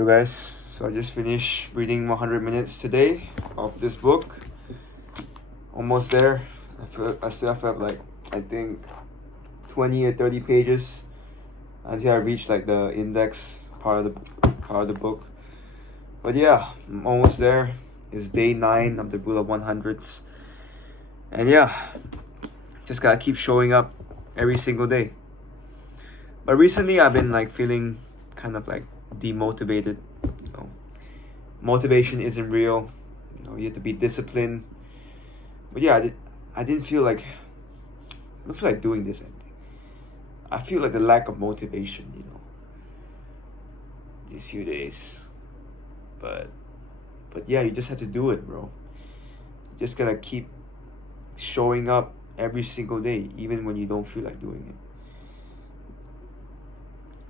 Hey guys, so I just finished reading 100 minutes today of this book. Almost there. I still have like I think 20 or 30 pages until I reach like the index part of the book. But yeah, I'm almost there. It's day 9 of the Rule of 100s, and yeah, just gotta keep showing up every single day. But recently I've been like feeling kind of like demotivated. Motivation isn't real. You have to be disciplined. But yeah, I didn't feel like I don't feel like doing this anything. I feel like the lack of motivation, these few days. But yeah, you just have to do it, bro. You just gotta keep showing up every single day, even when you don't feel like doing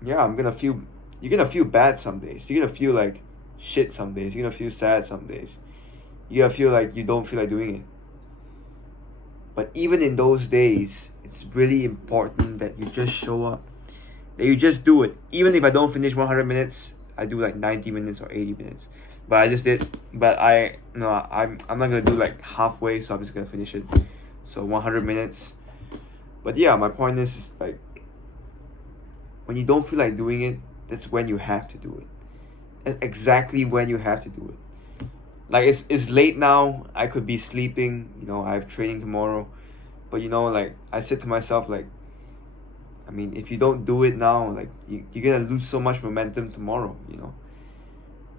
it. Yeah, you're gonna feel bad some days. You're gonna feel like shit some days. You're gonna feel sad some days. You're gonna feel like you don't feel like doing it. But even in those days, it's really important that you just show up. That you just do it. Even if I don't finish 100 minutes, I do like 90 minutes or 80 minutes. But I just did. But I'm not gonna do like halfway, so I'm just gonna finish it. So 100 minutes. But yeah, my point is like, when you don't feel like doing it, that's when you have to do it. That's exactly when you have to do it. Like it's late now. I could be sleeping. I have training tomorrow. But like I said to myself, like, I mean, if you don't do it now, like you're gonna lose so much momentum tomorrow.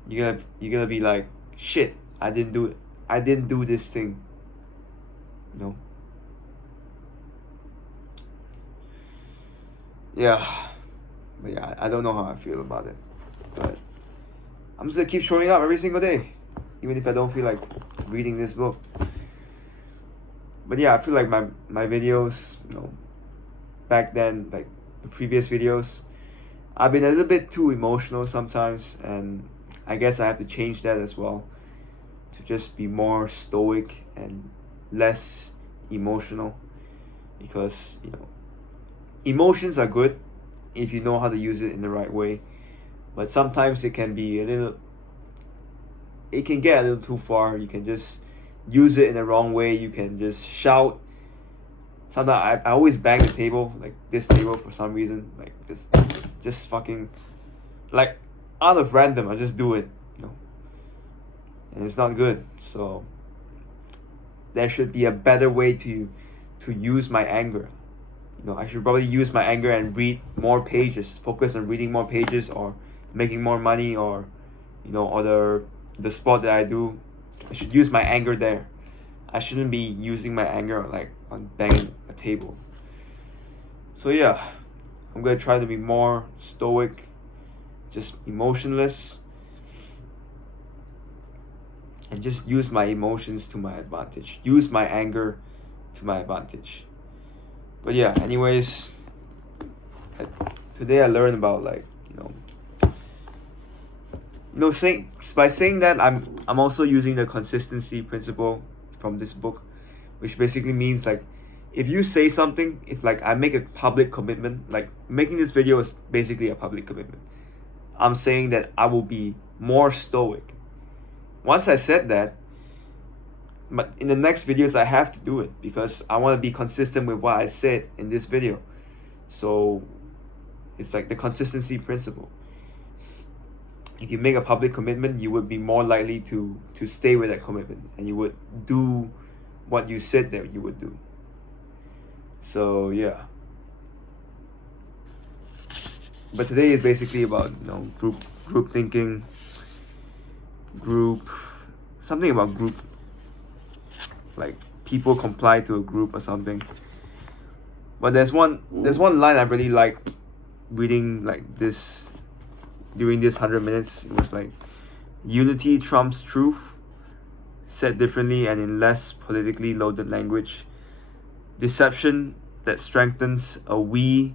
You're gonna be like, shit, I didn't do it. I didn't do this thing. Yeah. But yeah, I don't know how I feel about it. But I'm just gonna keep showing up every single day, even if I don't feel like reading this book. But yeah, I feel like my videos, back then, like the previous videos, I've been a little bit too emotional sometimes, and I guess I have to change that as well, to just be more stoic and less emotional, because emotions are good if you know how to use it in the right way, but sometimes it can get a little too far. You can just use it in the wrong way. You can just shout. Sometimes I always bang the table, like this table, for some reason, like just fucking, like, out of random, I just do it, and it's not good. So there should be a better way to use my anger. I should probably use my anger and read more pages, focus on reading more pages, or making more money, or or the sport that I do. I should use my anger there. I shouldn't be using my anger like on banging a table. So yeah, I'm gonna try to be more stoic, just emotionless, and just use my emotions to my advantage. Use my anger to my advantage. But yeah, anyways, today I learned about, like, by saying that, I'm also using the consistency principle from this book, which basically means, like, if you say something, if like I make a public commitment, like making this video is basically a public commitment. I'm saying that I will be more stoic. Once I said that, but in the next videos I have to do it, because I want to be consistent with what I said in this video. So it's like the consistency principle. If you make a public commitment, you would be more likely to stay with that commitment, and you would do what you said that you would do. So yeah. But today is basically about group thinking, something about group, like people comply to a group or something. But there's one line I really like reading, like this, during this 100 minutes. It was like, unity trumps truth, said differently and in less politically loaded language. Deception that strengthens a we,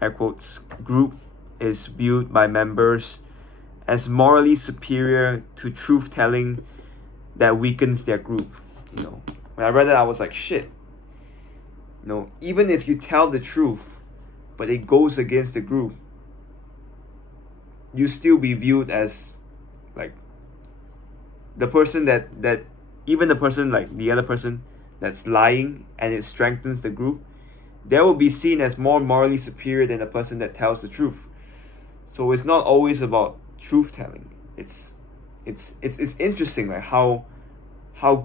air quotes, group is viewed by members as morally superior to truth telling that weakens their group. When I read that, I was like, shit. Even if you tell the truth, but it goes against the group, you still be viewed as like the person that even the person, like the other person that's lying, and it strengthens the group, they will be seen as more morally superior than the person that tells the truth. So it's not always about truth telling. It's interesting, like how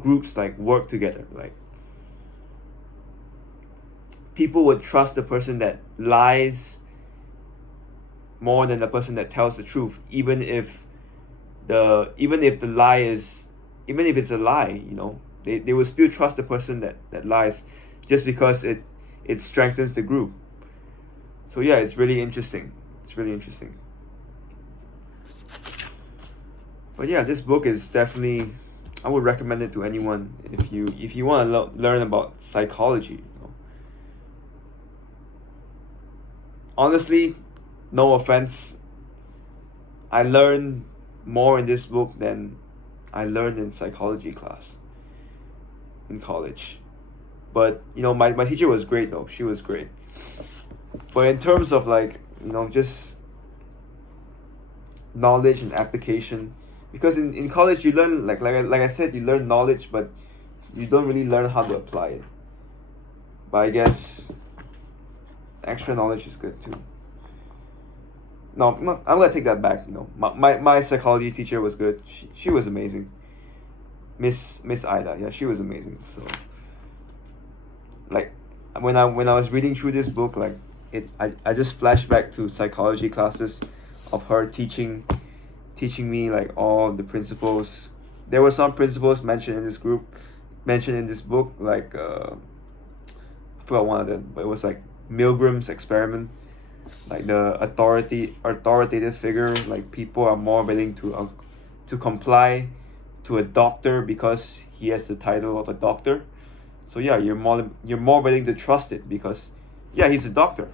groups like work together. Like people would trust the person that lies more than the person that tells the truth, even if the lie is, even if it's a lie, they will still trust the person that lies, just because it strengthens the group. So yeah, it's really interesting. But yeah, this book is definitely, I would recommend it to anyone if you want to learn about psychology. Honestly, no offense, I learned more in this book than I learned in psychology class in college. But my teacher was great though. She was great. But in terms of like, just knowledge and application, because in college you learn, like I said, you learn knowledge, but you don't really learn how to apply it. But I guess extra knowledge is good too. No, I'm gonna take that back. My psychology teacher was good. She was amazing. Miss Ida, yeah, she was amazing. So, like, when I was reading through this book, like I just flashed back to psychology classes of her teaching me like all the principles. There were some principles mentioned in this book, like I forgot one of them, but it was like Milgram's experiment. Like the authoritative figure, like people are more willing to comply to a doctor because he has the title of a doctor. So yeah, you're more willing to trust it because yeah, he's a doctor.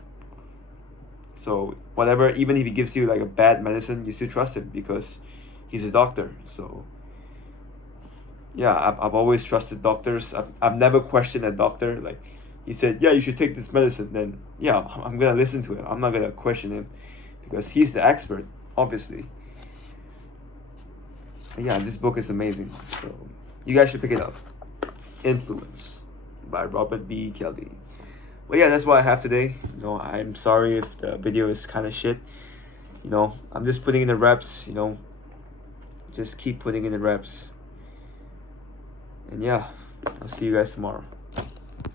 So whatever, even if he gives you like a bad medicine, you still trust him because he's a doctor. So yeah, I've always trusted doctors. I've never questioned a doctor. Like he said, yeah, you should take this medicine, then yeah, I'm gonna listen to him. I'm not gonna question him because he's the expert, obviously. And yeah, this book is amazing. So you guys should pick it up. Influence by Robert B. Kennedy. Well, yeah, that's what I have today. I'm sorry if the video is kind of shit. I'm just putting in the reps. Just keep putting in the reps. And yeah, I'll see you guys tomorrow.